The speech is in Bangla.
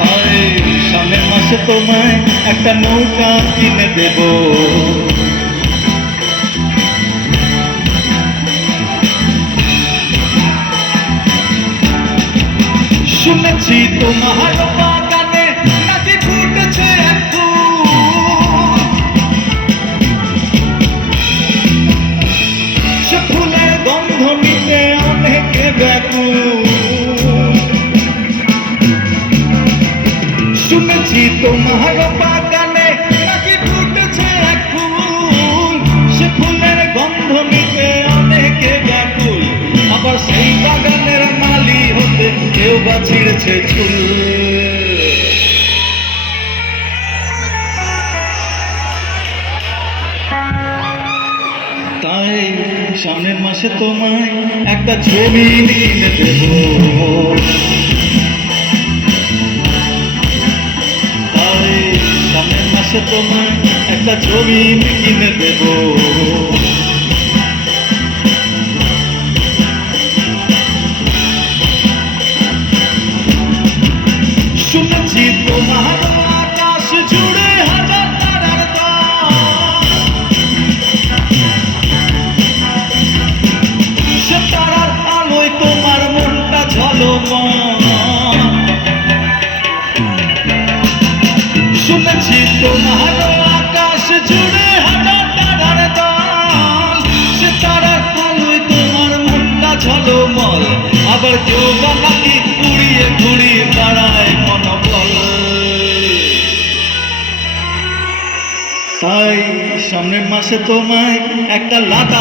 তাই সামনের মাসে তোমায় একটা নৌকা কিনে দেব। শুনেছি তোমার বাগানে নাকি ফুটেছে এক ফুল, সে ফুলের গন্ধ নিতে অনেকে ব্যাকুল। শুনেছি তোমার বাগানে নাকি ফুটেছে এক ফুল, সে ফুলের গন্ধ নিতে অনেকে ব্যাকুল। আবার সেই বাগানের মালি হতে কেউ বা ছিঁড়েছে চুল। তাই সামনের মাসে তোমায় একটা জমি কিনে দেব। তাই সামনের মাসে তোমায় একটা জমি কিনে দেব। শুনেছি তোমার আকাশ জুড়ে হাজার তারার দল, সে তারার আলোয় তোমার মনটা ঝলমল। শুনেছি তোমার আকাশ জুড়ে হাজার তারার দল, সে তারার আলোয় তোমার মনটা ঝলমল। আবার কেউ বা নাকি উড়িয়ে ঘুরিয়ে দাঁড়ায় মনোবল। তাই সামনের মাসে তোমায় একটা লাটা